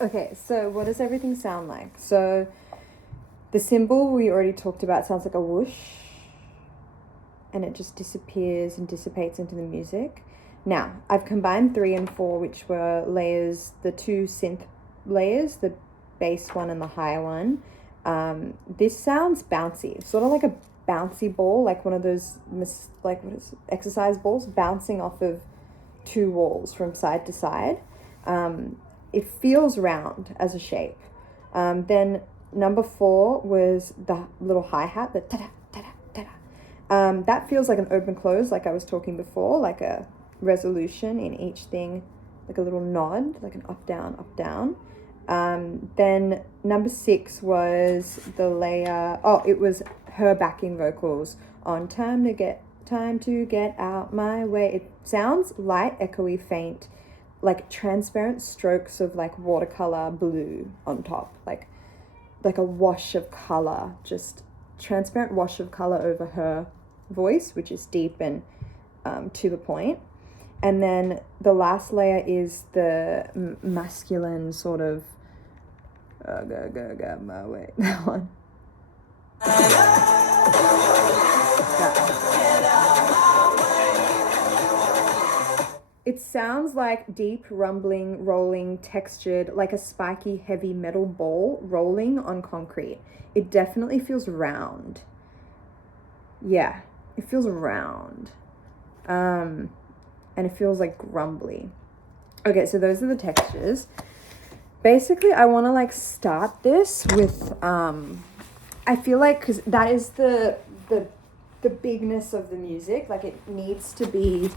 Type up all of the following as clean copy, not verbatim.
Okay, so what does everything sound like? So the symbol we already talked about sounds like a whoosh, and it just disappears and dissipates into the music. Now, I've combined 3 and 4, which were layers, the 2 synth layers, the bass one and the higher one. This sounds bouncy, sort of like a bouncy ball, like one of those, exercise balls bouncing off of 2 walls from side to side. It feels round as a shape. Then number 4 was the little hi-hat, the ta-da, ta-da, ta-da. That feels like an open close, like I was talking before, like a resolution in each thing, like a little nod, like an up, down, up, down. Then number 6 was the layer, it was her backing vocals on time to get out my way. It sounds light, echoey, faint, like transparent strokes of like watercolor blue on top, like a wash of color, just transparent wash of color over her voice, which is deep and to the point. And then the last layer is the masculine sort of go my way. That one. It sounds like deep, rumbling, rolling, textured, like a spiky, heavy metal ball rolling on concrete. It definitely feels round. Yeah, it feels round. And it feels like grumbly. Okay, so those are the textures. Basically, I want to like start this with, I feel like, because that is the bigness of the music, like it needs to be,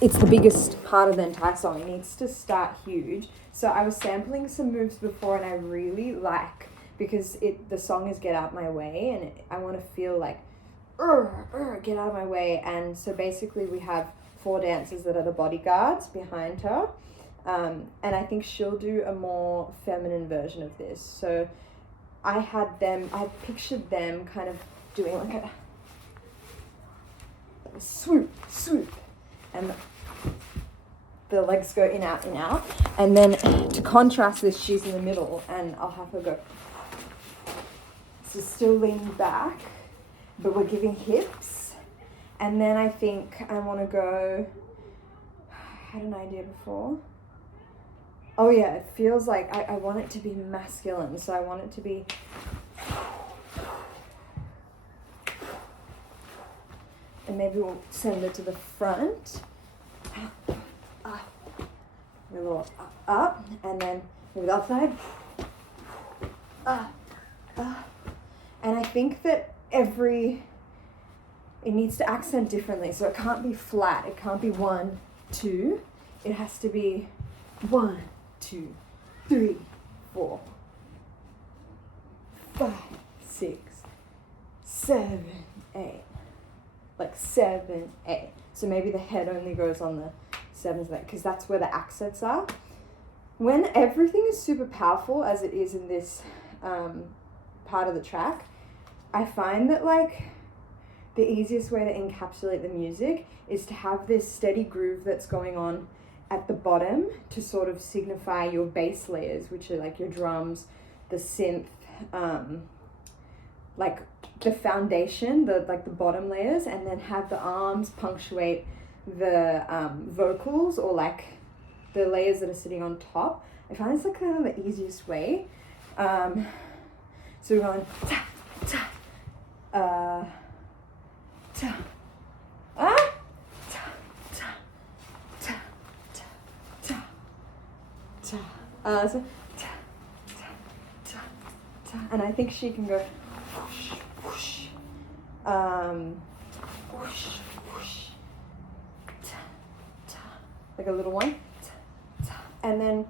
it's the biggest part of the entire song. It needs to start huge. So I was sampling some moves before, and I really like, because the song is Get Out My Way, and I want to feel like, get out of my way. And so basically we have 4 dancers that are the bodyguards behind her. And I think she'll do a more feminine version of this. So I pictured them kind of doing like a swoop, and the legs go in, out, in, out. And then to contrast this, she's in the middle, and I'll have her go. So still leaning back, but we're giving hips. And then I think I want to go, I had an idea before. Oh yeah, it feels like I want it to be masculine. So I want it to be, and maybe we'll send it to the front. A little up, and then maybe the other side. And I think that it needs to accent differently. So it can't be flat. It can't be 1, 2. It has to be 1, 2, 3, 4, 5, 6, 7, 8. Like 7, 8. So maybe the head only goes on the 7s, because that's where the accents are. When everything is super powerful, as it is in this part of the track, I find that like the easiest way to encapsulate the music is to have this steady groove that's going on at the bottom to sort of signify your bass layers, which are like your drums, the synth, like the foundation, the bottom layers, and then have the arms punctuate the vocals, or like the layers that are sitting on top. I find it's like kind of the easiest way. So we're going ta ta ta ta ta ta ta ta. So ta ta ta ta, and I think she can go whoosh whoosh, whoosh whoosh, ta ta, like a little one, ta ta, and then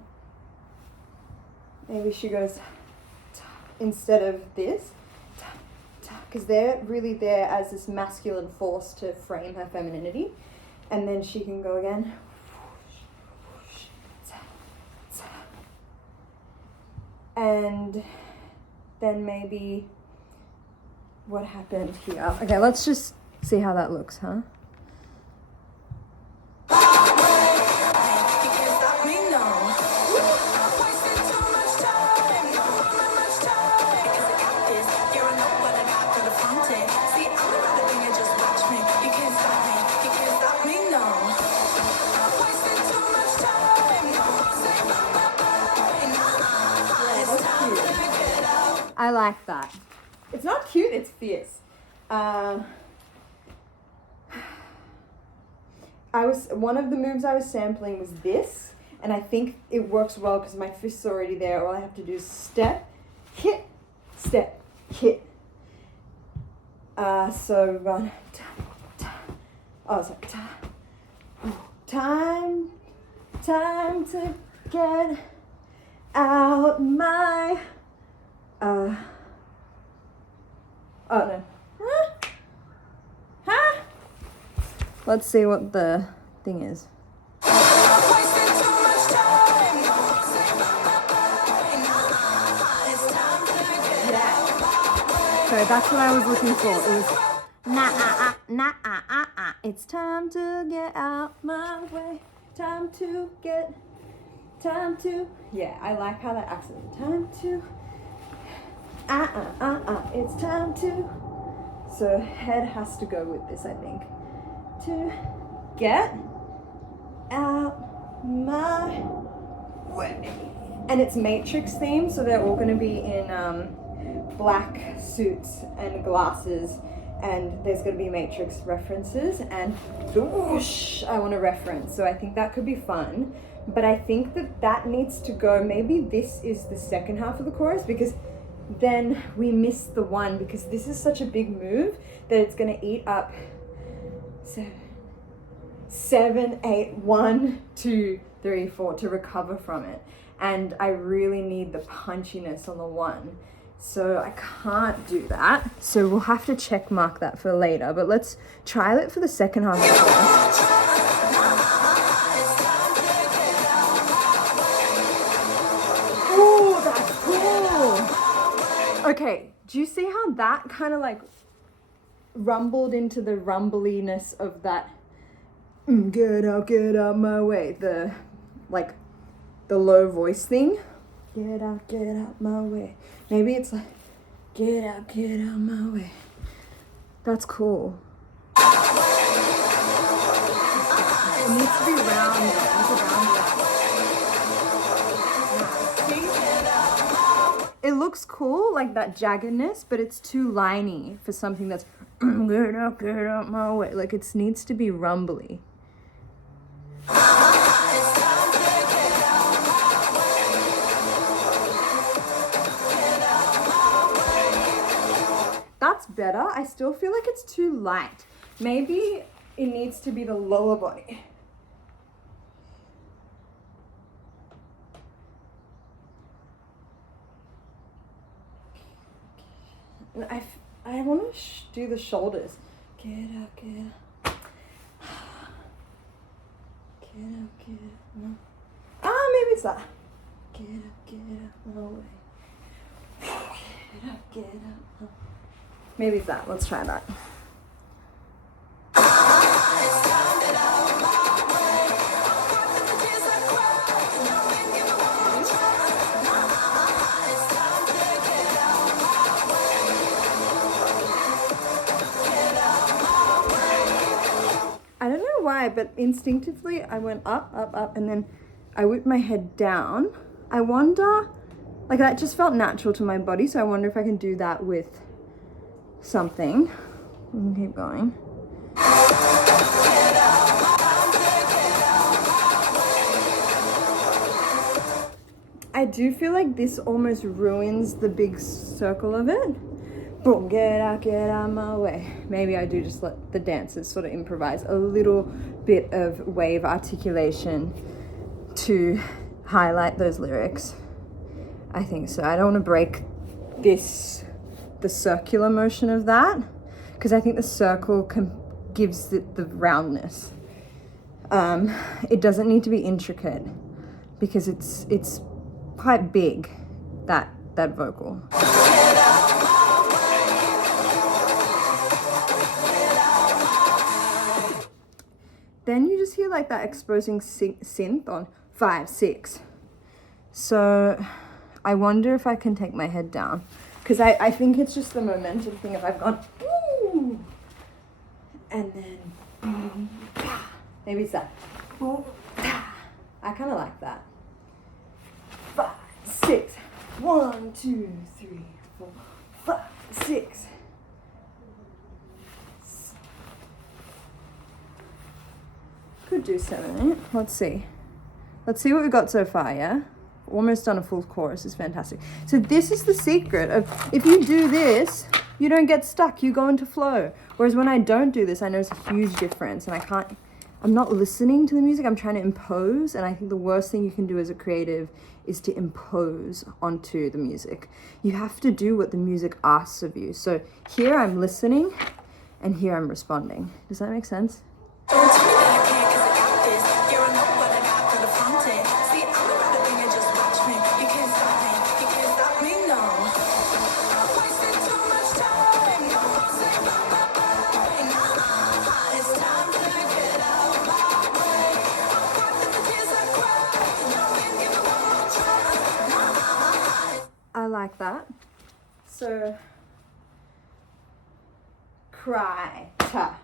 maybe she goes ta, instead of this, ta ta, because they're really there as this masculine force to frame her femininity, and then she can go again. And then maybe what happened here? Okay, let's just see how that looks, huh? I like that. It's not cute, it's fierce. One of the moves I was sampling was this, and I think it works well because my fist's already there. All I have to do is step, hit, step, hit. So run, sorry, time to get out my, oh no, huh? Let's see what the thing is. So that's what I was looking for. It was it's time to get out my way. Time to. Yeah, I like how that accent. Time to. It's time to. So head has to go with this, I think. To get out my way. And it's Matrix themed, so they're all going to be in black suits and glasses, and there's going to be Matrix references, and whoosh, I want to reference, so I think that could be fun. But I think that needs to go, maybe this is the second half of the chorus, because then we miss the one, because this is such a big move that it's going to eat up 7, 8, 1, 2, 3, 4 to recover from it. And I really need the punchiness on the one. So I can't do that. So we'll have to check mark that for later. But let's trial it for the second half of the chorus. Oh, that's cool. Okay, do you see how that kind of like rumbled into the rumbliness of that get out my way, the low voice thing? Get out my way. Maybe it's like, get out my way. That's cool. It needs to be round. It looks cool, like that jaggedness, but it's too liney for something that's get out my way. Like it needs to be rumbly. That's better. I still feel like it's too light. Maybe it needs to be the lower body. I want to do the shoulders. Get out. Get out. Maybe it's that. Get out my way. Get out. Maybe it's that. Let's try that. I don't know why, but instinctively I went up, and then I whipped my head down. I wonder, like that just felt natural to my body, so I wonder if I can do that with something. We can keep going. I do feel like this almost ruins the big circle of it. Boom, get out my way. Maybe I do just let the dancers sort of improvise a little bit of wave articulation to highlight those lyrics. I think so. I don't want to break the circular motion of that, because I think the circle gives it the roundness. It doesn't need to be intricate because it's quite big, that vocal. Then you just hear like that exposing synth on 5, 6. So I wonder if I can take my head down, because I think it's just the momentum thing. If I've gone, ooh, and then boom, maybe it's that. Boom, I kind of like that. 5, 6, 1, 2, 3, 4, 5, 6. Could do 7, 8. Let's see. Let's see what we got so far, yeah? Almost done a full chorus. Is fantastic. So this is the secret of, if you do this, you don't get stuck. You go into flow. Whereas when I don't do this, I notice a huge difference, and I'm not listening to the music. I'm trying to impose, and I think the worst thing you can do as a creative is to impose onto the music. You have to do what the music asks of you. So here I'm listening, and here I'm responding. Does that make sense? I like that. So, cry, ta.